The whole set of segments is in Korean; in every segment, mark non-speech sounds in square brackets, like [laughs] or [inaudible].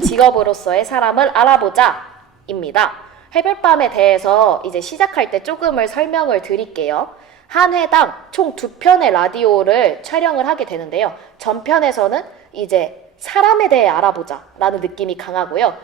직업으로서의 사람을 알아보자 입니다. 해별밤에 대해서 이제 시작할 때 조금을 설명을 드릴게요. 한 회당 총 두 편의 라디오를 촬영을 하게 되는데요. 전편에서는 이제 사람에 대해 알아보자 라는 느낌이 강하고요.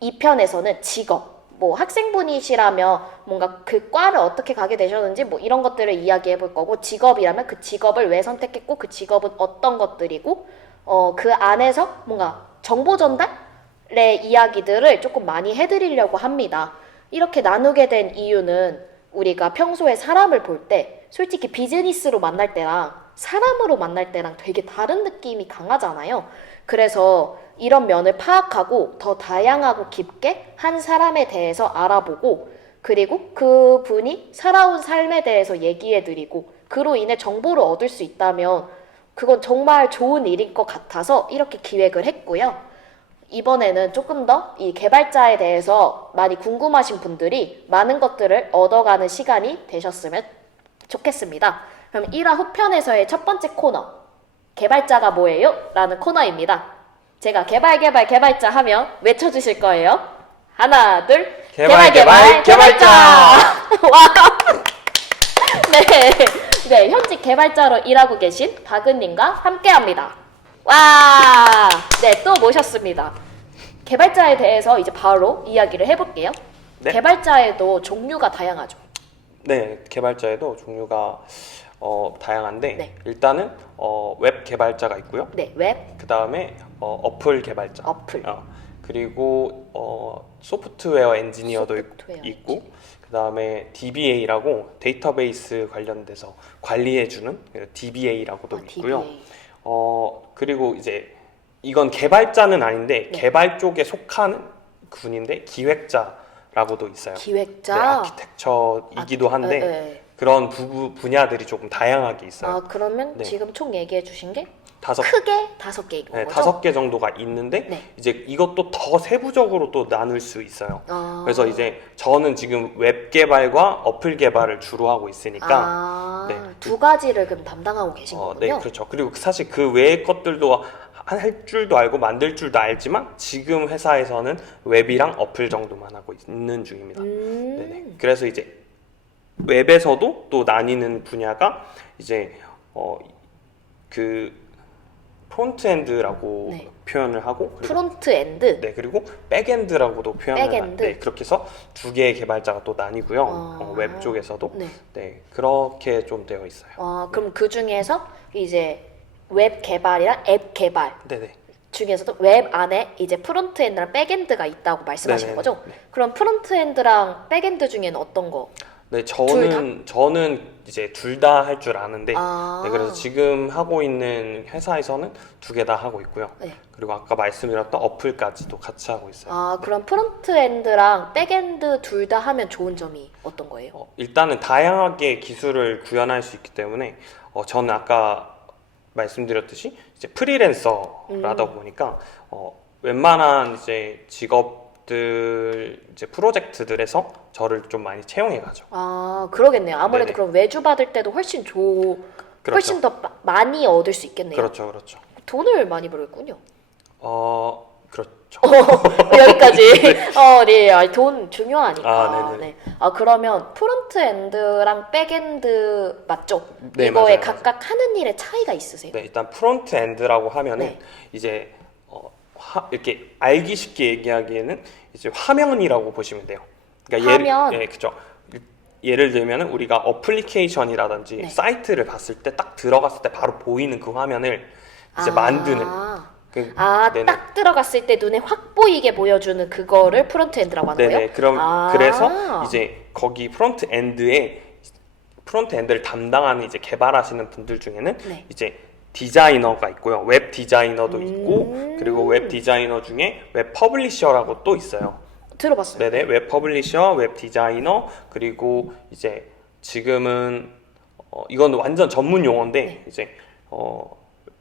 2편에서는 직업, 뭐 학생분이시라면 뭔가 그 과를 어떻게 가게 되셨는지 뭐 이런 것들을 이야기해 볼 거고 직업이라면 그 직업을 왜 선택했고 그 직업은 어떤 것들이고 어 그 안에서 뭔가 정보 전달의 이야기들을 조금 많이 해드리려고 합니다. 이렇게 나누게 된 이유는 우리가 평소에 사람을 볼 때 솔직히 비즈니스로 만날 때랑 사람으로 만날 때랑 되게 다른 느낌이 강하잖아요. 그래서 이런 면을 파악하고 더 다양하고 깊게 한 사람에 대해서 알아보고 그리고 그 분이 살아온 삶에 대해서 얘기해 드리고 그로 인해 정보를 얻을 수 있다면 그건 정말 좋은 일인 것 같아서 이렇게 기획을 했고요. 이번에는 조금 더 이 개발자에 대해서 많이 궁금하신 분들이 많은 것들을 얻어가는 시간이 되셨으면 좋겠습니다. 그럼 1화 후편에서의 첫 번째 코너 개발자가 뭐예요? 라는 코너입니다. 제가 개발 개발 개발자 하면 외쳐주실 거예요. 하나 둘 개발, 개발, 개발자! [laughs] 와. 네, 네 현직 개발자로 일하고 계신 박은님과 함께합니다. 와, 네 또 모셨습니다. 개발자에 대해서 이제 바로 이야기를 해볼게요. 네. 개발자에도 종류가 다양하죠. 네, 개발자에도 종류가 어, 다양한데 네. 일단은 어, 웹 개발자가 있고요. 네, 웹, 그 다음에 어, 어플 개발자. 어플. 어, 그리고 어, 소프트웨어 엔지니어도 있- 소프트웨어 있고 그 다음에 DBA라고 데이터베이스 관련돼서 관리해주는 DBA라고도 아, 있고요. DBA. 어 그리고 이제 이건 개발자는 아닌데 네. 개발 쪽에 속하는 군인데 기획자라고도 있어요. 기획자. 네, 아키텍처이기도 아, 한데 네, 네. 그런 부, 분야들이 조금 다양하게 있어요. 아 그러면 네. 지금 총 얘기해 주신 게 다섯 크게 다섯 개인 네, 거죠? 다섯 개 정도가 있는데 네. 이제 이것도 더 세부적으로 또 나눌 수 있어요. 아. 그래서 이제 저는 지금 웹 개발과 어플 개발을 주로 하고 있으니까 아, 네. 두 가지를 그럼 담당하고 계신 어, 거군요. 네, 그렇죠. 그리고 사실 그 외의 것들도 할 줄도 알고 만들 줄도 알지만 지금 회사에서는 웹이랑 어플 정도만 하고 있는 중입니다. 음. 네네. 그래서 이제 웹에서도 또 나뉘는 분야가 이제 어 그 프론트 엔드라고 네. 표현을 하고 프론트 엔드. 네 그리고 백 엔드라고도 표현을 백엔드. 하- 네 그렇게 해서 두 개의 개발자가 또 나뉘고요 아. 어, 웹 쪽에서도 네. 네 그렇게 좀 되어 있어요. 아, 그럼 그 중에서 이제 웹 개발이랑 앱 개발 네네. 중에서도 웹 안에 이제 프론트 엔드랑 백 엔드가 있다고 말씀하시는 네네네. 거죠? 네. 그럼 프론트 엔드랑 백 엔드 중에는 어떤 거? 네, 둘 저는 저는 이제 둘 다 할 줄 아는데, 아. 네, 그래서 지금 하고 있는 회사에서는 두 개 다 하고 있고요. 네. 그리고 아까 말씀드렸던 어플까지도 같이 하고 있어요. 아, 그럼 프론트 엔드랑 백엔드 둘 다 하면 좋은 점이 어떤 거예요? 어, 일단은 다양하게 기술을 구현할 수 있기 때문에 어, 저는 아까 말씀드렸듯이 이제 프리랜서라다 음. 보니까 어, 웬만한 이제 직업 들 이제 프로젝트들에서 저를 좀 많이 채용해 가죠. 아, 그러겠네요. 아무래도 네네. 그럼 외주 받을 때도 훨씬 좋 그렇죠. 훨씬 더 마- 많이 얻을 수 있겠네요. 그렇죠, 그렇죠. 돈을 많이 벌겠군요. 어, 그렇죠. [laughs] 여기까지. [laughs] 어, 네. 아, 돈 중요하니까. 아. 네. 아, 그러면 프론트 엔드랑 백 엔드 맞죠? 네, 이거에 맞아요, 각각 하는 일에 차이가 있으세요? 네, 일단 프론트 엔드라고 하면은 네. 이제 어, 화- 이렇게 알기 쉽게 얘기하기에는 이제 화면이라고 보시면 돼요. 화면? 예를, 예, 그죠. 예를 들면은 우리가 어플리케이션이라든지 네. 사이트를 봤을 때 딱 들어갔을 때 바로 보이는 그 화면을 이제 아. 만드는 그, 아, 네네. 딱 들어갔을 때 눈에 확 보이게 보여주는 그거를 프론트 엔드라고 하는 네네. 거예요? 그럼 아. 그래서 이제 거기 프론트 엔드에 프론트 엔드를 담당하는 이제 개발하시는 분들 중에는 네. 이제 디자이너가 있고요. 웹 디자이너도 음. 있고 그리고 웹 디자이너 중에 웹 퍼블리셔라고 또 있어요. 들어봤어요. 네네. 웹 퍼블리셔, 웹 디자이너 그리고 이제 지금은 어, 이건 완전 전문 용어인데 네. 이제 어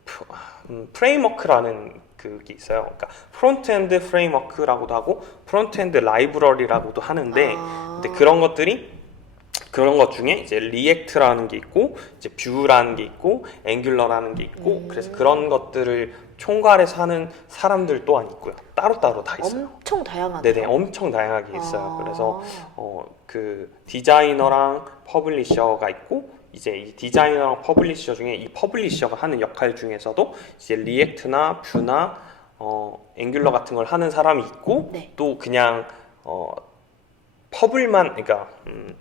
프, 음, 프레임워크라는 그게 있어요. 그러니까 프론트엔드 프레임워크라고도 하고 프론트엔드 라이브러리라고도 하는데 아. 근데 그런 것들이 그런 것 중에 이제 리액트라는 게 있고 이제 뷰라는 게 있고 앵귤러라는 게 있고 음. 그래서 그런 것들을 총괄해서 하는 사람들 또한 있고요. 따로따로 다 있어요. 엄청 다양하네요. 네네, 엄청 다양하게 있어요. 아. 그래서 어, 그 디자이너랑 퍼블리셔가 있고 이제 이 디자이너랑 퍼블리셔 중에 이 퍼블리셔가 하는 역할 중에서도 이제 리액트나 뷰나 어, 앵귤러 같은 걸 하는 사람이 있고 네. 또 그냥 어, 퍼블만 그러니까 음,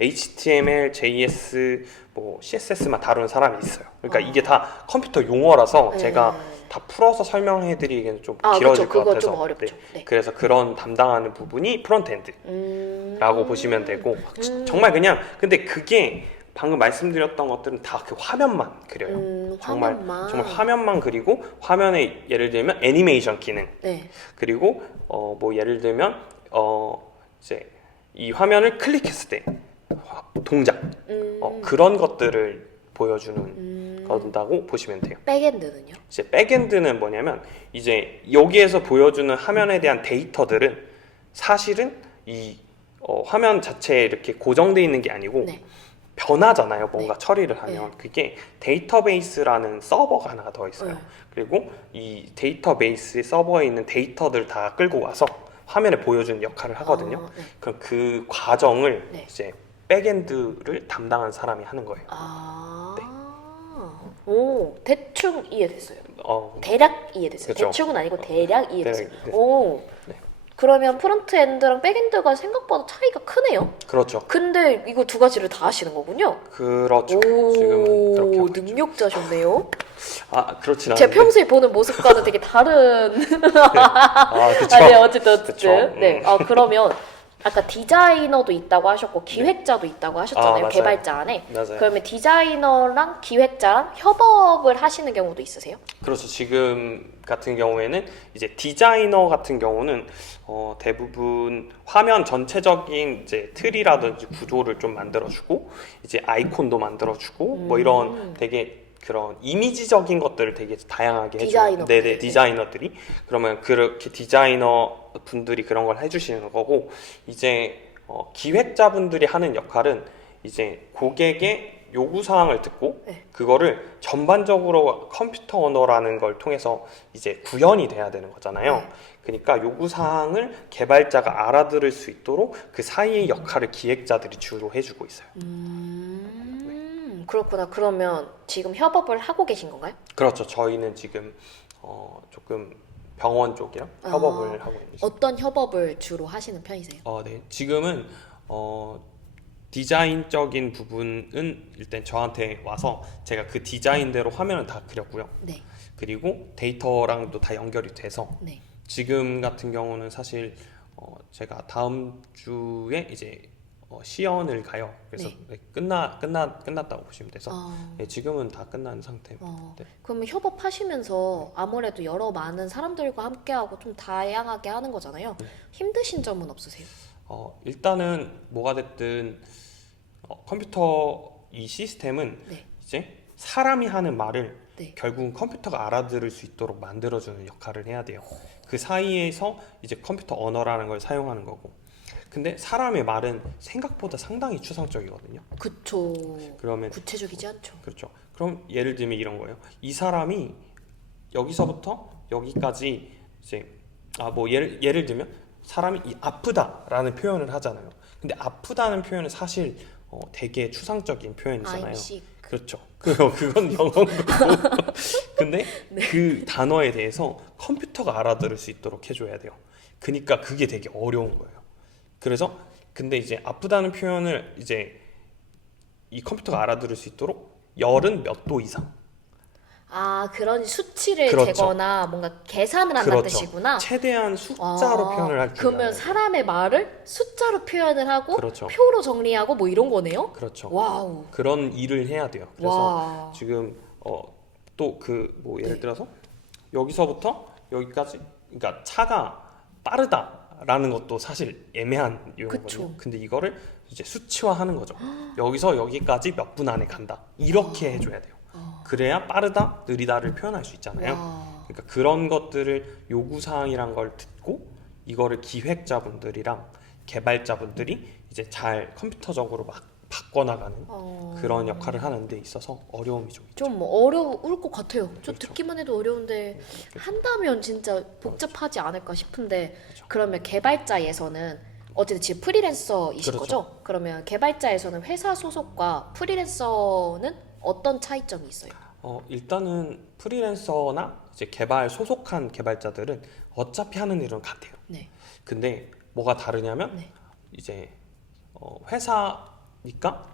HTML, JS, 뭐 CSS만 다루는 사람이 있어요. 그러니까 아. 이게 다 컴퓨터 용어라서 네. 제가 다 풀어서 설명해드리기는 좀 아 길어질 그렇죠. 것 그거 같아서 좀 어렵죠. 네. 네. 그래서 그런 담당하는 부분이 프론트엔드. 음... 라고 보시면 되고 음. 정말 그냥 근데 그게 방금 말씀드렸던 것들은 다 그 화면만 그려요. 음, 정말 화면만. 정말 화면만 그리고 화면에 예를 들면 애니메이션 기능 네. 그리고 어 뭐 예를 들면 어 이제 이 화면을 클릭했을 때 화- 동작 음, 어, 그런 것들을 보여주는 음, 거다고 보시면 돼요. 백엔드는요? 이제 백엔드는 뭐냐면 이제 여기에서 보여주는 화면에 대한 데이터들은 사실은 이 어, 화면 자체에 이렇게 고정돼 있는 게 아니고 네. 변하잖아요. 뭔가 네. 처리를 하면 그게 데이터베이스라는 서버가 하나가 더 있어요. 네. 그리고 이 데이터베이스 서버에 있는 데이터들 다 끌고 와서 화면에 보여주는 역할을 하거든요. 아, 네. 그럼 그 과정을 네. 이제 백엔드를 담당한 사람이 하는 거예요. 아. 네. 오, 대충 이해됐어요. 어, 대략 이해됐어요. 그쵸. 대충은 아니고 대략 이해됐어요. 대략, 네. 오. 네. 그러면 프론트 엔드랑 백 엔드가 생각보다 차이가 크네요. 그렇죠. 근데 이거 두 가지를 다 하시는 거군요. 그렇죠. 지금은 그렇게 오, 하고 있죠. 능력자셨네요. 아 그렇진 제 않은데. 평소에 보는 모습과는 되게 다른. [laughs] 아 그렇죠. [laughs] 아, 네, 어쨌든 어쨌든. 그쵸. 네. 음. 아 그러면 아까 디자이너도 있다고 하셨고 기획자도 있다고 아, 하셨잖아요. 맞아요. 개발자 안에. 맞아요. 그러면 디자이너랑 기획자랑 협업을 하시는 경우도 있으세요? 그렇죠. 지금 같은 경우에는 이제 디자이너 같은 경우는 어, 대부분 화면 전체적인 이제 틀이라든지 구조를 좀 만들어주고 이제 아이콘도 만들어주고 뭐 음. 이런 되게 그런 이미지적인 것들을 되게 다양하게 해줘요. 디자이너분들이. 네네 디자이너들이 그러면 그렇게 디자이너 분들이 그런 걸 해주시는 거고 이제 어, 기획자분들이 하는 역할은 이제 고객의 요구 사항을 듣고 네. 그거를 전반적으로 컴퓨터 언어라는 걸 통해서 이제 구현이 돼야 되는 거잖아요. 네. 그러니까 요구 사항을 개발자가 알아들을 수 있도록 그 사이의 역할을 기획자들이 주로 해주고 있어요. 음, 그렇구나. 그러면 지금 협업을 하고 계신 건가요? 그렇죠. 저희는 지금 어, 조금 병원 쪽이랑 아. 협업을 하고 있는. 어떤 협업을 주로 하시는 편이세요? 어, 네. 지금은 어, 디자인적인 부분은 일단 저한테 와서 제가 그 디자인대로 화면을 다 그렸고요. 네, 그리고 데이터랑도 다 연결이 돼서 네. 지금 같은 경우는 사실 어, 제가 다음 주에 이제 어, 시연을 가요. 그래서 네. 네, 끝나 끝나 끝났다고 보시면 돼서 어, 네, 지금은 다 끝난 상태입니다. 어, 네. 그러면 협업하시면서 아무래도 여러 많은 사람들과 함께하고 좀 다양하게 하는 거잖아요. 네. 힘드신 점은 없으세요? 어, 일단은 뭐가 됐든 어, 컴퓨터 이 시스템은 네. 이제 사람이 하는 말을 네. 결국은 컴퓨터가 알아들을 수 있도록 만들어주는 역할을 해야 돼요. 그 사이에서 이제 컴퓨터 언어라는 걸 사용하는 거고. 근데 사람의 말은 생각보다 상당히 추상적이거든요. 그쵸. 그러면 구체적이지 않죠. 그렇죠. 그럼 예를 들면 이런 거예요. 이 사람이 여기서부터 여기까지 이제 아 뭐 예를 예를 들면 사람이 이 아프다라는 표현을 하잖아요. 근데 아프다는 표현은 사실 어, 되게 추상적인 표현이잖아요. 아임시 그렇죠. 그거 그건 [laughs] 영어인 거고. [laughs] 근데 네. 그 단어에 대해서 컴퓨터가 알아들을 수 있도록 해줘야 돼요. 그러니까 그게 되게 어려운 거예요. 그래서 근데 이제 아프다는 표현을 이제 이 컴퓨터가 알아들을 수 있도록 열은 몇 도 이상. 아 그런 수치를 그렇죠. 재거나 뭔가 계산을 한다는 그렇죠. 뜻이구나. 최대한 숫자로 아, 표현을 할 줄. 그러면 알아요. 사람의 말을 숫자로 표현을 하고 그렇죠. 표로 정리하고 뭐 이런 거네요. 그렇죠. 와우. 그런 일을 해야 돼요. 그래서 와. 지금 어, 또 그 뭐 예를 네. 들어서 여기서부터 여기까지 그러니까 차가 빠르다 라는 것도 사실 애매한 용어거든요. 그쵸. 근데 이거를 이제 수치화하는 거죠. 여기서 여기까지 몇 분 안에 간다. 이렇게 해줘야 돼요. 어. 그래야 빠르다, 느리다를 표현할 수 있잖아요. 와. 그러니까 그런 것들을 요구 사항이란 걸 듣고 이거를 기획자분들이랑 개발자분들이 이제 잘 컴퓨터적으로 막 바꿔나가는 어... 그런 역할을 하는 데 있어서 어려움이 좀 있죠. 좀 어려울 것 같아요. 좀 그렇죠. 듣기만 해도 어려운데 한다면 진짜 복잡하지 않을까 싶은데 그렇죠. 그러면 개발자에서는 어쨌든 지금 프리랜서이신 그렇죠. 거죠? 그러면 개발자에서는 회사 소속과 프리랜서는 어떤 차이점이 있어요? 어, 일단은 프리랜서나 이제 개발 소속한 개발자들은 어차피 하는 일은 같아요. 네. 근데 뭐가 다르냐면 네. 이제 어, 회사 니까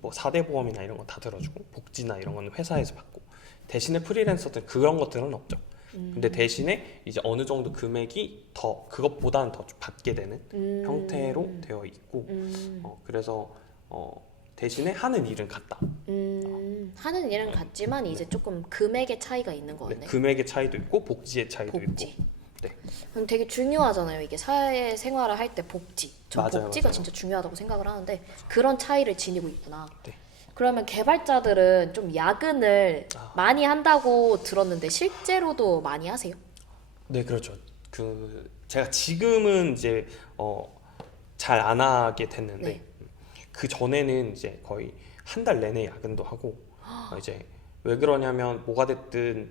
뭐 4대 보험이나 이런 거 다 들어주고 복지나 이런 거는 회사에서 받고 대신에 프리랜서들은 그런 것들은 없죠. 음. 근데 대신에 이제 어느 정도 금액이 더 그것보다는 더 받게 되는 음. 형태로 되어 있고 음. 어, 그래서 어, 대신에 하는 일은 같다. 음. 하는 일은 같지만 이제 조금 금액의 차이가 있는 네, 거네. 금액의 차이도 있고 복지의 차이도 복지. 있고 네. 그럼 되게 중요하잖아요. 이게 사회 생활을 할 때 복지. 전 맞아요, 복지가 맞아요. 진짜 중요하다고 생각을 하는데 그런 차이를 지니고 있구나. 네. 그러면 개발자들은 좀 야근을 아. 많이 한다고 들었는데 실제로도 많이 하세요? 네, 그렇죠. 그 제가 지금은 이제 어, 잘 안 하게 됐는데 네. 그 전에는 이제 거의 한 달 내내 야근도 하고 어, 이제 왜 그러냐면 뭐가 됐든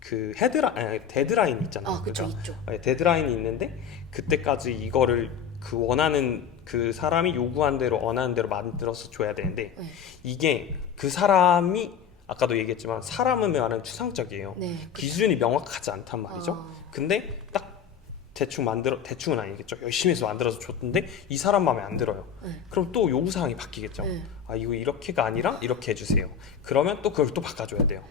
그 헤드라 아니, 데드라인 있잖아요. 아, 그쵸, 그러니까 있죠. 네, 데드라인이 있는데 그때까지 이거를 그 원하는 그 사람이 요구한 대로 원하는 대로 만들어서 줘야 되는데 네. 이게 그 사람이 아까도 얘기했지만 사람은 말하는 추상적이에요. 네. 그- 기준이 명확하지 않단 말이죠. 아, 근데 딱 대충 만들어 대충은 아니겠죠. 열심히 해서 만들어서 줬는데 이 사람 마음에 안 들어요. 네. 그럼 또 요구 사항이 바뀌겠죠. 네. 아 이거 이렇게가 아니라 이렇게 해주세요. 그러면 또 그걸 또 바꿔줘야 돼요.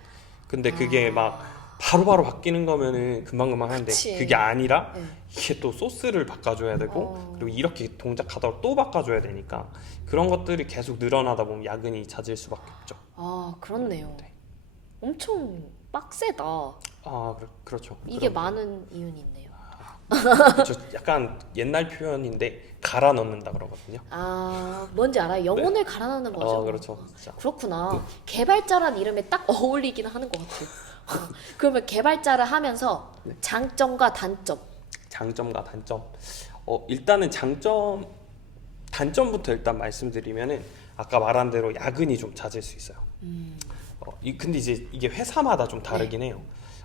근데 그게 아. 막 바로바로 바뀌는 거면은 금방금방 하는데 그치. 그게 아니라 네. 이게 또 소스를 바꿔줘야 되고 어. 그리고 이렇게 동작하다가 또 바꿔줘야 되니까 그런 것들이 계속 늘어나다 보면 야근이 잦을 수밖에 없죠. 아, 그렇네요. 네. 엄청 빡세다. 아 그렇, 그렇죠. 이게 많은 이윤이 있네요. 그렇죠. 약간 옛날 표현인데 갈아 넣는다 그러거든요. 아, 뭔지 알아요? 영혼을 갈아 넣는 거죠. 어 그렇죠. 진짜. 그렇구나. 개발자란 이름에 딱 어울리긴 하는 것 같아요. 어, 그러면 개발자를 하면서 네. 장점과 단점. 장점과 단점. 어 일단은 장점 단점부터 일단 말씀드리면은 아까 말한 대로 야근이 좀 잦을 수 있어요. 음, 어, 이 근데 이제 이게 회사마다 좀 다르긴 해요.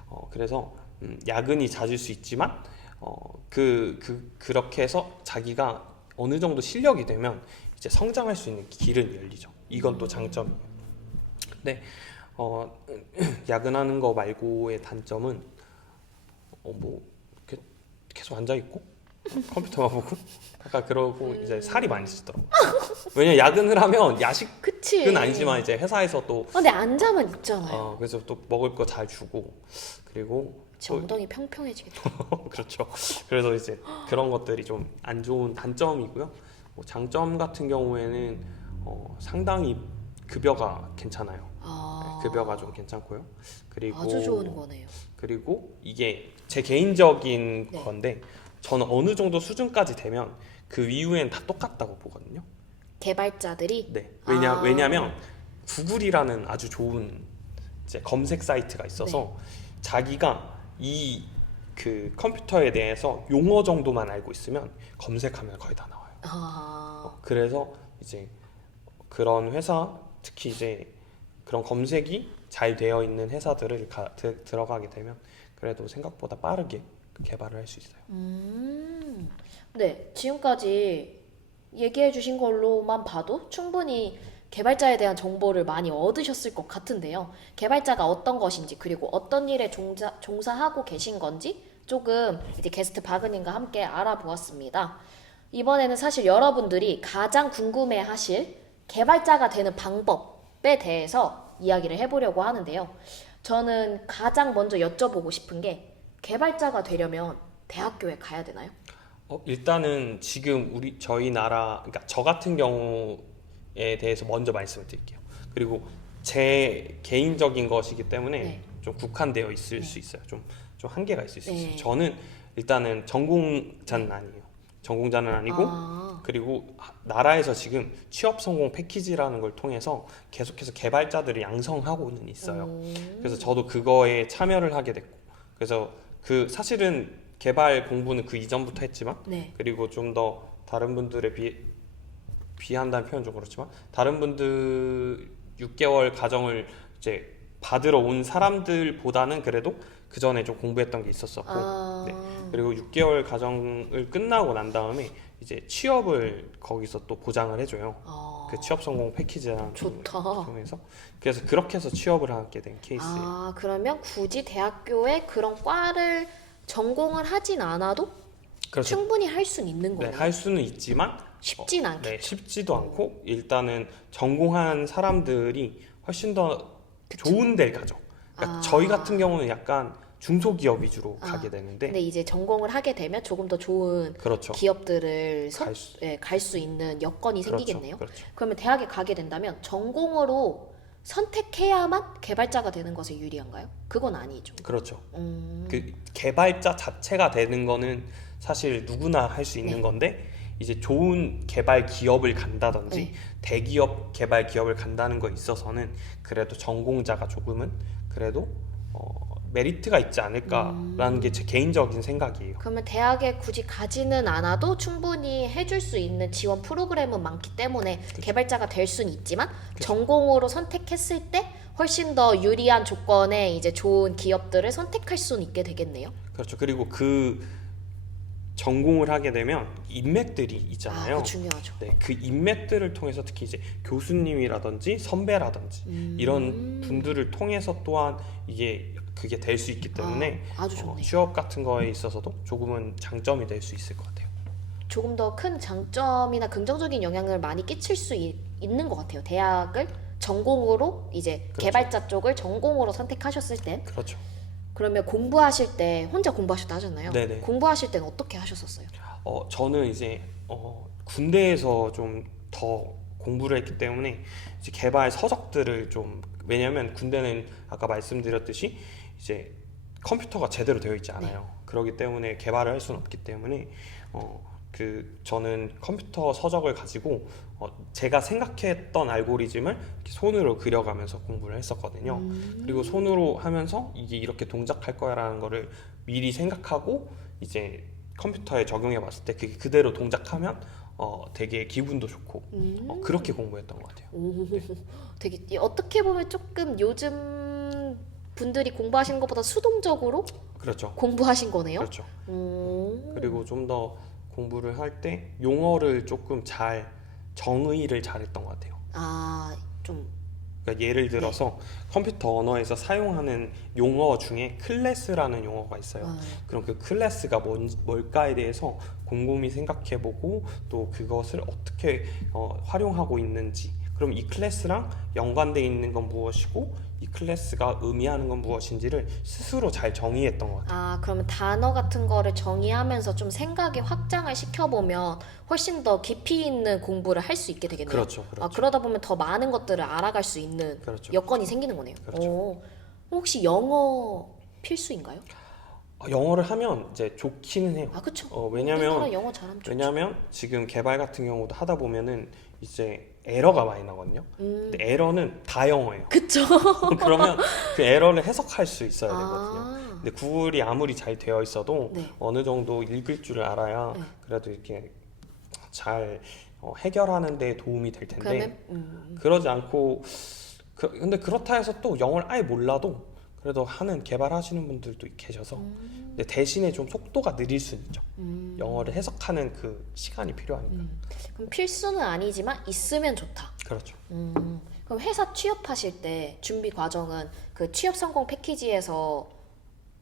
어, 그래서 음, 야근이 잦을 수 있지만 어, 그, 그 그렇게 해서 자기가 어느 정도 실력이 되면 이제 성장할 수 있는 길은 열리죠. 이건 또 장점이에요. 근데 어, [clears throat] 야근하는 거 말고의 단점은 어, 뭐 이렇게 계속 앉아 있고 컴퓨터만 보고 약간 그러고 이제 살이 많이 찌더라고. 왜냐 야근을 하면 야식은 그치. 아니지만 이제 회사에서 또 어, 근데 앉아만 있잖아요. 어, 그래서 또 먹을 거 잘 주고 그리고 제 또 엉덩이 평평해지겠다. [laughs] 그렇죠. 그래서 이제 그런 것들이 좀 안 좋은 단점이고요. 뭐 장점 같은 경우에는 어, 상당히 급여가 괜찮아요. 아, 급여가 좀 괜찮고요. 그리고 아주 좋은 거네요. 그리고 이게 제 개인적인 네. 건데 저는 어느 정도 수준까지 되면 그 이후엔 다 똑같다고 보거든요. 개발자들이 네. 왜냐 아. 왜냐면 구글이라는 아주 좋은 이제 검색 사이트가 있어서 네. 자기가 이 그 컴퓨터에 대해서 용어 정도만 알고 있으면 검색하면 거의 다 나와요. 아, 어, 그래서 이제 그런 회사 특히 이제 그런 검색이 잘 되어 있는 회사들을 가, 드, 들어가게 되면 그래도 생각보다 빠르게 개발을 할 수 있어요. 음, 네 지금까지 얘기해 주신 걸로만 봐도 충분히 개발자에 대한 정보를 많이 얻으셨을 것 같은데요. 개발자가 어떤 것인지 그리고 어떤 일에 종사, 종사하고 계신 건지 조금 이제 게스트 박은님과 함께 알아보았습니다. 이번에는 사실 여러분들이 가장 궁금해하실 개발자가 되는 방법에 대해서 이야기를 해보려고 하는데요. 저는 가장 먼저 여쭤보고 싶은 게 개발자가 되려면 대학교에 가야 되나요? 어, 일단은 지금 우리 저희 나라 그러니까 저 같은 경우에 대해서 먼저 말씀을 드릴게요. 그리고 제 개인적인 것이기 때문에 네. 좀 국한되어 있을 네. 수 있어요. 좀, 좀 한계가 있을 수 네. 있어요. 저는 일단은 전공자는 아니에요. 전공자는 아니고 아, 그리고 하- 나라에서 지금 취업 성공 패키지라는 걸 통해서 계속해서 개발자들을 양성하고는 있어요. 음. 그래서 저도 그거에 참여를 하게 됐고 그래서 그 사실은 개발 공부는 그 이전부터 했지만 네. 그리고 좀 더 다른 분들에 비해 비한다는 표현 좀 그렇지만 다른 분들 6개월 과정을 이제 받으러 온 사람들보다는 그래도 그 전에 좀 공부했던 게 있었었고 아, 네. 그리고 6개월 과정을 끝나고 난 다음에 이제 취업을 거기서 또 보장을 해줘요. 아, 그 취업 성공 패키지라는 좋다. 걸 통해서 그래서 그렇게 해서 취업을 하게 된 케이스예요. 아, 그러면 굳이 대학교에 그런 과를 전공을 하진 않아도 그렇죠. 충분히 할 수는 있는 네, 거네요. 할 수는 있지만 쉽진 않게. 네, 쉽지도 않고 일단은 전공한 사람들이 훨씬 더 좋은 데를 가죠. 그러니까 아. 저희 같은 경우는 약간 중소기업 위주로 아, 가게 되는데 근데 이제 전공을 하게 되면 조금 더 좋은 그렇죠. 기업들을 갈 수- 갈수 있는 여건이 그렇죠. 생기겠네요. 그렇죠. 그러면 대학에 가게 된다면 전공으로 선택해야만 개발자가 되는 것에 유리한가요? 그건 아니죠. 그렇죠. 음, 그 개발자 자체가 되는 거는 사실 누구나 할 수 있는 네. 건데 이제 좋은 개발 기업을 간다든지 네. 대기업 개발 기업을 간다는 거에 있어서는 그래도 전공자가 조금은 그래도 어, 메리트가 있지 않을까라는 게제 개인적인 생각이에요. 그러면 대학에 굳이 가지는 않아도 충분히 해줄 수 있는 지원 프로그램은 많기 때문에 개발자가 될 수는 있지만 전공으로 선택했을 때 훨씬 더 유리한 조건에 이제 좋은 기업들을 선택할 수는 있게 되겠네요. 그렇죠. 그리고 그 전공을 하게 되면 인맥들이 아, 있잖아요. 그거 중요하죠. 네, 그 인맥들을 통해서 특히 이제 교수님이라든지 선배라든지 음. 이런 분들을 통해서 또한 이게 그게 될 수 있기 때문에 아, 아주 어, 좋네요. 취업 같은 거에 있어서도 조금은 장점이 될 수 있을 것 같아요. 조금 더 큰 장점이나 긍정적인 영향을 많이 끼칠 수 있, 있는 것 같아요. 대학을 전공으로 이제 그렇죠. 개발자 쪽을 전공으로 선택하셨을 땐 그렇죠. 그러면 공부하실 때 혼자 공부하셨다 하잖아요. 네네. 공부하실 때는 어떻게 하셨었어요? 어, 저는 이제 어, 군대에서 좀 더 공부를 했기 때문에 이제 개발 서적들을 좀 왜냐하면 군대는 아까 말씀드렸듯이 이제 컴퓨터가 제대로 되어 있지 않아요. 그렇기 때문에 개발을 할 수는 없기 때문에 어, 그 저는 컴퓨터 서적을 가지고 어, 제가 생각했던 알고리즘을 손으로 그려가면서 공부를 했었거든요. 그리고 손으로 하면서 이게 이렇게 동작할 거야라는 거를 미리 생각하고 이제 컴퓨터에 적용해 봤을 때 그게 그대로 동작하면 어 되게 기분도 좋고 음. 어, 그렇게 공부했던 것 같아요. 오, [laughs] 되게 이- 어떻게 보면 조금 요즘 분들이 공부하시는 것보다 수동적으로 그렇죠. 공부하신 거네요. 그렇죠. 오. 그리고 좀 더 공부를 할 때 용어를 조금 잘 정의를 잘했던 것 같아요. 아, 좀 그러니까 예를 들어서 컴퓨터 언어에서 사용하는 용어 중에 클래스라는 용어가 있어요. 아, 그럼 그 클래스가 뭔, 뭘까에 대해서 곰곰이 생각해보고 또 그것을 어떻게 어, 활용하고 있는지 그럼 이 클래스랑 연관돼 있는 건 무엇이고 이 클래스가 의미하는 건 무엇인지를 스스로 잘 정의했던 것 같아요. 아, 그러면 단어 같은 거를 정의하면서 좀 생각의 확장을 시켜보면 훨씬 더 깊이 있는 공부를 할 수 있게 되겠네요. 그렇죠, 아, 그렇죠. 그러다 보면 더 많은 것들을 알아갈 수 있는 그렇죠. 여건이 생기는 거네요. 그렇죠. 오. 혹시 영어 필수인가요? 어, 영어를 하면 이제 좋기는 해요. 아, 그쵸. 어, 왜냐면 우리나라 영어 잘하면 좋죠. 왜냐하면 지금 개발 같은 경우도 하다 보면은 이제 에러가 많이 나거든요. 음, 근데 에러는 다 영어예요. 그쵸. [laughs] 그러면 그 에러를 해석할 수 있어야 되거든요. 아, 근데 구글이 아무리 잘 되어 있어도 네. 어느 정도 읽을 줄을 알아야 네. 그래도 이렇게 잘 어, 해결하는 데 도움이 될 텐데 그러면 음, 그러지 않고 그, 근데 그렇다 해서 또 영어를 아예 몰라도 그래도 하는 개발하시는 분들도 계셔서 근데 대신에 좀 속도가 느릴 수는 있죠. 음, 영어를 해석하는 그 시간이 필요하니까. 음. 그럼 필수는 아니지만 있으면 좋다. 그렇죠. 음, 그럼 회사 취업하실 때 준비 과정은 그 취업 성공 패키지에서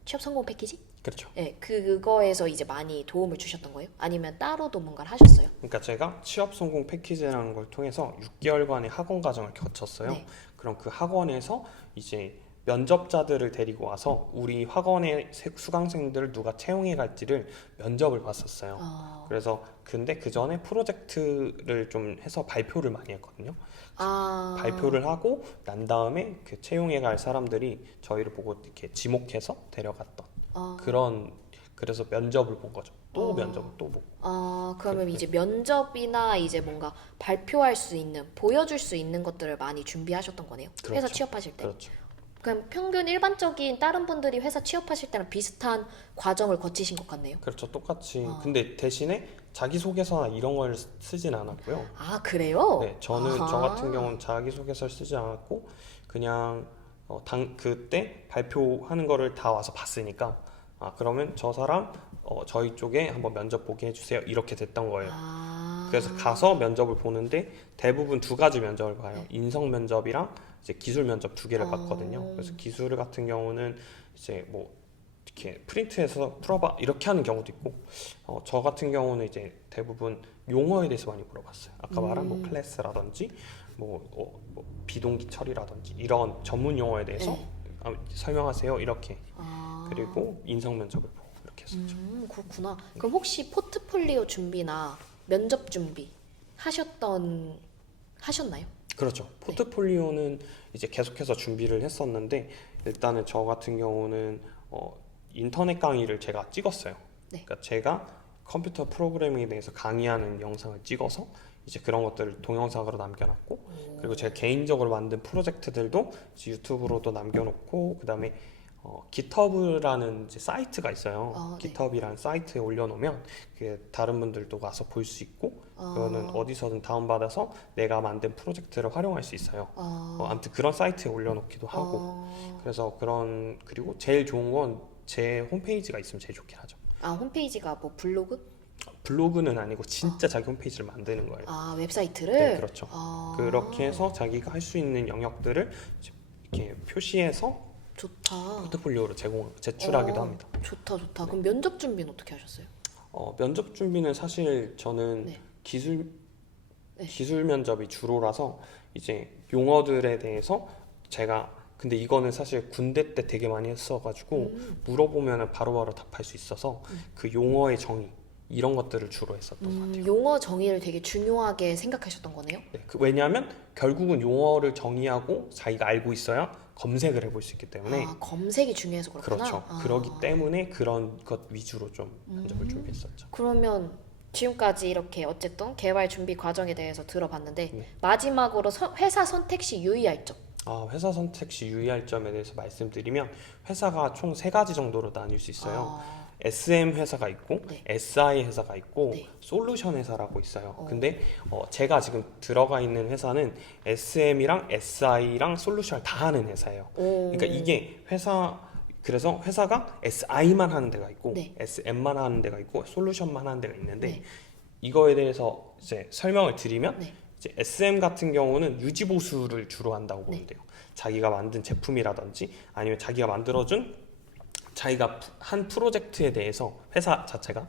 취업 성공 패키지? 그렇죠. 네, 그거에서 이제 많이 도움을 주셨던 거예요? 아니면 따로도 뭔가를 하셨어요? 그러니까 제가 취업 성공 패키지라는 걸 통해서 6개월간의 학원 과정을 거쳤어요. 네. 그럼 그 학원에서 이제 면접자들을 데리고 와서 우리 학원의 세- 수강생들을 누가 채용해 갈지를 면접을 봤었어요. 어, 그래서 근데 그 전에 프로젝트를 좀 해서 발표를 많이 했거든요. 아, 발표를 하고 난 다음에 그 채용해 갈 사람들이 저희를 보고 이렇게 지목해서 데려갔던 아, 그런 그래서 면접을 본 거죠. 또 어. 면접을 또 보고. 아, 그러면 그렇게. 이제 면접이나 이제 뭔가 발표할 수 있는, 보여줄 수 있는 것들을 많이 준비하셨던 거네요. 회사 그렇죠. 취업하실 때. 그렇죠. 그럼 평균 일반적인 다른 분들이 회사 취업하실 때랑 비슷한 과정을 거치신 것 같네요. 그렇죠. 똑같이. 어. 근데 대신에 자기소개서나 이런 걸 쓰- 쓰진 않았고요. 아 그래요? 네, 저는 저 아하. 같은 경우는 자기소개서를 쓰지 않았고 그냥 어, 당 그때 발표하는 거를 다 와서 봤으니까 아 그러면 저 사람 어, 저희 쪽에 한번 면접 보게 해주세요 이렇게 됐던 거예요. 아. 그래서 가서 면접을 보는데 대부분 두 가지 면접을 봐요. 네. 인성 면접이랑 이제 기술 면접 두 개를 어. 봤거든요. 그래서 기술 같은 경우는 이제 뭐 이렇게 프린트해서 풀어봐 이렇게 하는 경우도 있고 어, 저 같은 경우는 이제 대부분 용어에 대해서 많이 물어봤어요. 아까 말한 뭐 음. 클래스라든지 뭐, 어, 뭐 비동기 처리라든지 이런 전문 용어에 대해서 네. 아, 설명하세요 이렇게 아. 그리고 인성 면접을 보고 이렇게 했었죠. 음, 그렇구나. 그럼 혹시 포트폴리오 준비나 면접 준비 하셨던 하셨나요? 그렇죠. 포트폴리오는 이제 계속해서 준비를 했었는데 일단은 저 같은 경우는 어, 인터넷 강의를 제가 찍었어요. 네. 그러니까 제가 컴퓨터 프로그래밍에 대해서 강의하는 영상을 찍어서 이제 그런 것들을 동영상으로 남겨놨고 그리고 제가 개인적으로 만든 프로젝트들도 이제 유튜브로도 남겨놓고 그다음에 어, GitHub라는 사이트가 있어요. 아, 네. GitHub이라는 사이트에 올려놓으면 그 다른 분들도 가서 볼 수 있고 아. 그거는 어디서든 다운받아서 내가 만든 프로젝트를 활용할 수 있어요. 아. 어, 아무튼 그런 사이트에 올려놓기도 하고 아. 그래서 그런 그리고 제일 좋은 건 제 홈페이지가 있으면 제일 좋긴 하죠. 아, 홈페이지가 뭐 블로그? 블로그는 아니고 진짜 자기 홈페이지를 만드는 거예요. 아, 웹사이트를? 네, 그렇죠. 아. 그렇게 해서 자기가 할 수 있는 영역들을 이렇게 표시해서 좋다. 포트폴리오로 제공 제출하기도 어, 합니다. 좋다, 좋다. 그럼 면접 준비는 어떻게 하셨어요? 어, 면접 준비는 사실 저는 네. 기술 네. 기술 면접이 주로라서 이제 용어들에 대해서 제가 근데 이거는 사실 군대 때 되게 많이 했어가지고 음. 물어보면은 바로바로 답할 수 있어서 음. 그 용어의 정의 이런 것들을 주로 했었던 것 음, 같아요. 용어 정의를 되게 중요하게 생각하셨던 거네요. 네, 그 왜냐하면 결국은 용어를 정의하고 자기가 알고 있어야 검색을 해볼 수 있기 때문에 아, 검색이 중요해서 그렇구나. 그렇죠. 아. 그러기 때문에 그런 것 위주로 좀 면접을 음. 준비했었죠. 그러면 지금까지 이렇게 어쨌든 개발 준비 과정에 대해서 들어봤는데 네. 마지막으로 서- 회사 선택 시 유의할 점. 아, 회사 선택 시 유의할 점에 대해서 말씀드리면 회사가 총 세 가지 정도로 나뉠 수 있어요. 아, SM 회사가 있고 네. SI 회사가 있고 네. 솔루션 회사라고 있어요. 어. 근데 어, 제가 지금 들어가 있는 회사는 SM이랑 SI랑 솔루션을 다 하는 회사예요. 오. 그러니까 이게 회사 그래서 회사가 SI만 하는 데가 있고 네. SM만 하는 데가 있고 솔루션만 하는 데가 있는데 네. 이거에 대해서 이제 설명을 드리면 네. 이제 SM 같은 경우는 유지 보수를 주로 한다고 보면 네. 돼요. 자기가 만든 제품이라든지 아니면 자기가 만들어준 자기가 푸- 한 프로젝트에 대해서 회사 자체가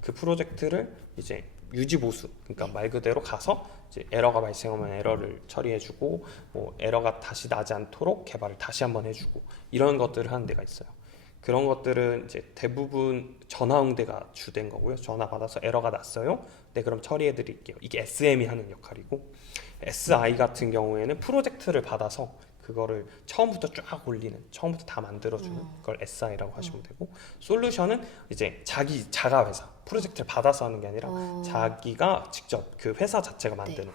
그 프로젝트를 이제 유지 보수 그러니까 네. 말 그대로 가서 이제 에러가 발생하면 에러를 처리해주고 뭐 에러가 다시 나지 않도록 개발을 다시 한번 해주고 이런 것들을 하는 데가 있어요. 그런 것들은 이제 대부분 전화 응대가 주된 거고요. 전화 받아서 에러가 났어요. 네, 그럼 처리해 드릴게요. 이게 SM이 하는 역할이고 SI 같은 경우에는 프로젝트를 받아서 그거를 처음부터 쫙 올리는, 처음부터 다 만들어주는 음. 그걸 SI라고 하시면 되고 솔루션은 이제 자기 자가 회사 프로젝트를 받아서 하는 게 아니라 어. 자기가 직접 그 회사 자체가 만드는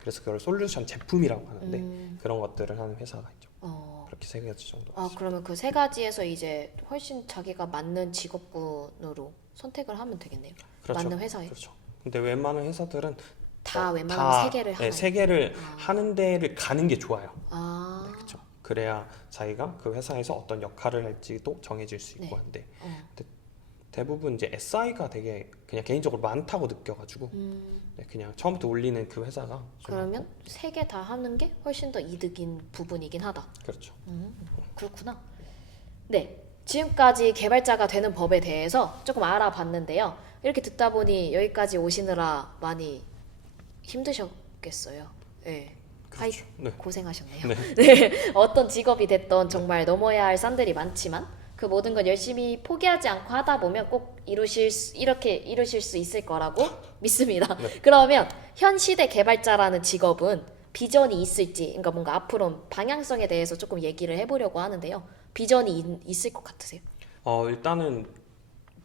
그래서 그걸 솔루션 제품이라고 하는데 음, 그런 것들을 하는 회사가 있죠. 어. 그렇게 세 가지 정도. 아 그러면 그 세 가지에서 이제 훨씬 자기가 맞는 직업군으로 선택을 하면 되겠네요. 그렇죠. 맞는 회사에 그렇죠. 근데 웬만한 회사들은 다 어, 웬만하면 다, 세 개를 네, 하나요? 세 개를 아. 하는 데를 가는 게 좋아요. 아, 그렇죠. 그래야 자기가 그 회사에서 어떤 역할을 할지도 정해질 수 있고 네. 한데 어. 대부분 이제 SI가 되게 그냥 개인적으로 많다고 느껴가지고 음, 네, 그냥 처음부터 올리는 그 회사가 좀 그러면 세 개 다 하는 게 훨씬 더 이득인 부분이긴 하다. 그렇죠. 음, 그렇구나. 네. 지금까지 개발자가 되는 법에 대해서 조금 알아봤는데요. 이렇게 듣다 보니 여기까지 오시느라 많이 힘드셨겠어요. 네. 하이, 네. 고생하셨네요. 네. [laughs] 네. 어떤 직업이 됐던 정말 넘어야 할 산들이 많지만 그 모든 걸 열심히 포기하지 않고 하다 보면 꼭 이루실 수, 이렇게 이루실 수 있을 거라고 [laughs] 믿습니다. 네. 그러면 현 시대 개발자라는 직업은 비전이 있을지, 그러니까 뭔가 앞으로 방향성에 대해서 조금 얘기를 해보려고 하는데요. 비전이 있, 있을 것 같으세요? 어 일단은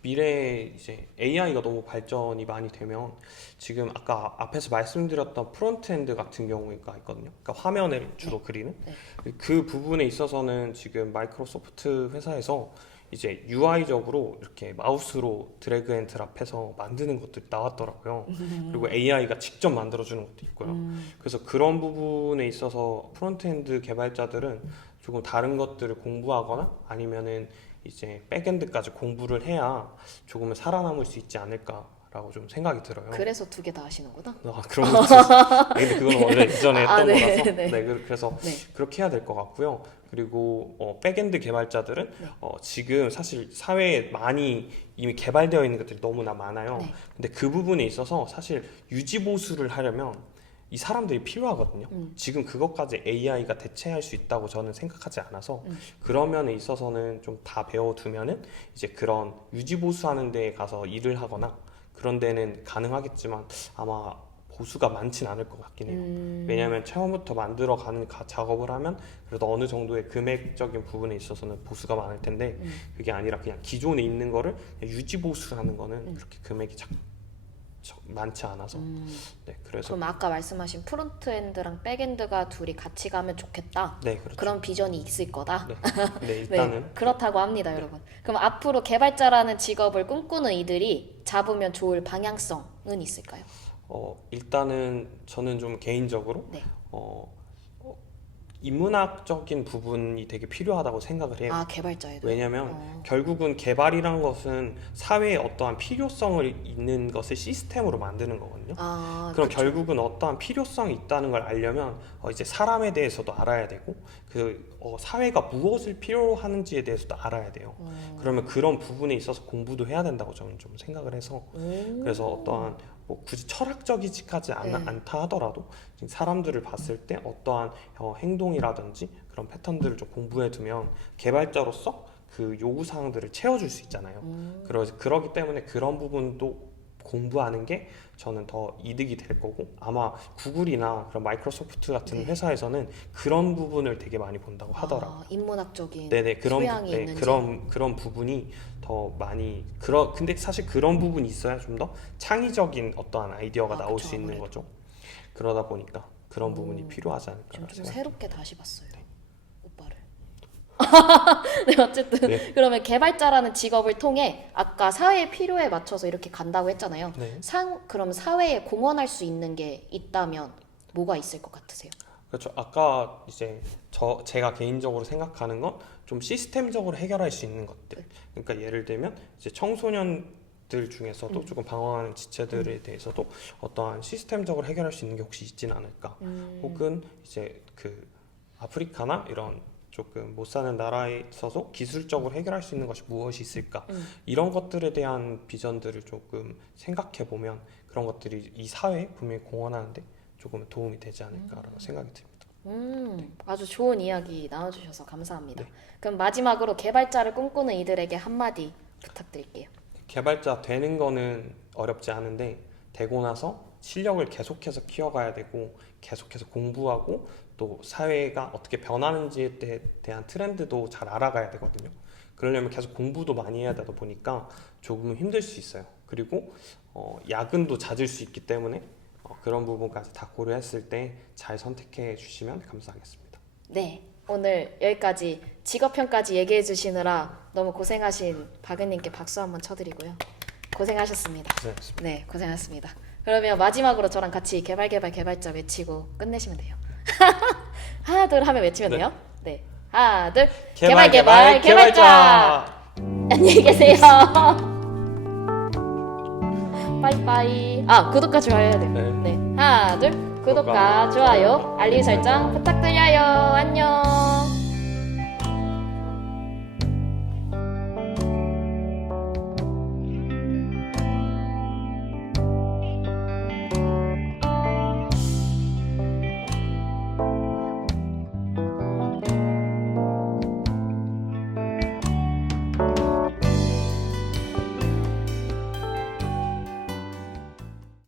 미래에 이제 AI가 너무 발전이 많이 되면 지금 아까 앞에서 말씀드렸던 프론트엔드 같은 경우가 있거든요. 그러니까 화면을 주로 그리는 네. 그 부분에 있어서는 지금 마이크로소프트 회사에서 이제 UI적으로 이렇게 마우스로 드래그 앤 드랍해서 만드는 것들이 나왔더라고요. 그리고 AI가 직접 만들어주는 것도 있고요. 음, 그래서 그런 부분에 있어서 프론트엔드 개발자들은 조금 다른 것들을 공부하거나 아니면은 이제 백엔드까지 공부를 해야 조금은 살아남을 수 있지 않을까라고 좀 생각이 들어요. 그래서 두 개 다 하시는구나. 아, 그런 것도 있어요. 근데 그건 원래 [laughs] 이전에 아, 했던 네, 거라서 네. 네, 그- 그래서 네. 그렇게 해야 될 것 같고요. 그리고 어, 백엔드 개발자들은 네. 어, 지금 사실 사회에 많이 이미 개발되어 있는 것들이 너무나 많아요. 네. 근데 그 부분에 있어서 사실 유지 보수를 하려면 이 사람들이 필요하거든요. 음. 지금 그것까지 AI가 대체할 수 있다고 저는 생각하지 않아서 음. 그런 면에 있어서는 좀 다 배워두면은 이제 그런 유지 보수하는 데에 가서 일을 하거나 그런 데는 가능하겠지만 아마 보수가 많진 않을 것 같긴 해요. 음, 왜냐하면 처음부터 만들어 가는 가- 작업을 하면 그래도 어느 정도의 금액적인 부분에 있어서는 보수가 많을 텐데 음. 그게 아니라 그냥 기존에 있는 거를 유지 보수하는 거는 음. 그렇게 금액이 작, 적- 많지 않아서 음. 네 그래서 그럼 아까 말씀하신 프론트엔드랑 백엔드가 둘이 같이 가면 좋겠다. 네 그렇죠. 그런 비전이 있을 거다. 네, [laughs] 네 일단은 네, 그렇다고 합니다, 여러분. 그럼 앞으로 개발자라는 직업을 꿈꾸는 이들이 잡으면 좋을 방향성은 있을까요? 어, 일단은 저는 좀 개인적으로 네. 어, 어, 인문학적인 부분이 되게 필요하다고 생각을 해요. 아, 개발자에도. 왜냐면 어. 결국은 개발이란 것은 사회에 어떠한 필요성을 있는 것을 시스템으로 만드는 거거든요. 아, 그럼 그쵸. 결국은 어떠한 필요성이 있다는 걸 알려면 어, 이제 사람에 대해서도 알아야 되고 그 어, 사회가 무엇을 필요하는지에 대해서도 알아야 돼요. 어. 그러면 그런 부분에 있어서 공부도 해야 된다고 저는 좀 생각을 해서 오. 그래서 어떠한 뭐 굳이 철학적이지까지 않, 네. 않다 하더라도 사람들을 봤을 때 어떠한 어, 행동이라든지 그런 패턴들을 좀 공부해 두면 개발자로서 그 요구 사항들을 채워줄 수 있잖아요. 음. 그러, 그러기 때문에 그런 부분도 공부하는 게 저는 더 이득이 될 거고 아마 구글이나 그런 마이크로소프트 같은 네. 회사에서는 그런 부분을 되게 많이 본다고 하더라고요. 아, 인문학적인 네네 그런 부- 소양이 네, 있는지. 그런 그런 부분이 더 많이 그런 근데 사실 그런 부분이 있어야 좀 더 창의적인 어떠한 아이디어가 아, 나올 그쵸, 수 있는 아무래도. 거죠. 그러다 보니까 그런 음, 부분이 필요하지 않을까 좀, 좀 생각. 새롭게 다시 봤어요. [laughs] 네. 어쨌든 네. 그러면 개발자라는 직업을 통해 아까 사회의 필요에 맞춰서 이렇게 간다고 했잖아요. 네. 상 그럼 사회에 공헌할 수 있는 게 있다면 뭐가 있을 것 같으세요? 그렇죠. 아까 이제 저 제가 개인적으로 생각하는 건 좀 시스템적으로 해결할 수 있는 것들. 그러니까 예를 들면 이제 청소년들 중에서도 음. 조금 방황하는 지체들에 대해서도 어떠한 시스템적으로 해결할 수 있는 게 혹시 있진 않을까. 음, 혹은 이제 그 아프리카나 이런 조금 못 사는 나라에 있어서 기술적으로 해결할 수 있는 것이 무엇이 있을까 음. 이런 것들에 대한 비전들을 조금 생각해 보면 그런 것들이 이 사회에 분명히 공헌하는데 조금 도움이 되지 않을까라고 생각이 듭니다. 음, 아주 좋은 이야기 나눠주셔서 감사합니다. 네. 그럼 마지막으로 개발자를 꿈꾸는 이들에게 한마디 부탁드릴게요. 개발자 되는 거는 어렵지 않은데 되고 나서 실력을 계속해서 키워가야 되고 계속해서 공부하고 또 사회가 어떻게 변하는지에 대- 대한 트렌드도 잘 알아가야 되거든요. 그러려면 계속 공부도 많이 해야 되다 보니까 조금 힘들 수 있어요. 그리고 어, 야근도 잦을 수 있기 때문에 어, 그런 부분까지 다 고려했을 때 잘 선택해 주시면 감사하겠습니다. 네, 오늘 여기까지 직업편까지 얘기해 주시느라 너무 고생하신 박은님께 박수 한번 쳐드리고요. 고생하셨습니다. 고생하셨습니다. 네, 고생하셨습니다. 그러면 마지막으로 저랑 같이 개발 개발 개발자 외치고 끝내시면 돼요. 하나 둘 하면 외치면 네. 돼요. 네, 하나 둘 개발 개발 개발자. 안녕히 계세요. 빠이빠이. 아 구독과 좋아요 해야 돼요. 네. 네, 하나 둘 구독과 좋아요 알림 설정 부탁드려요. 안녕.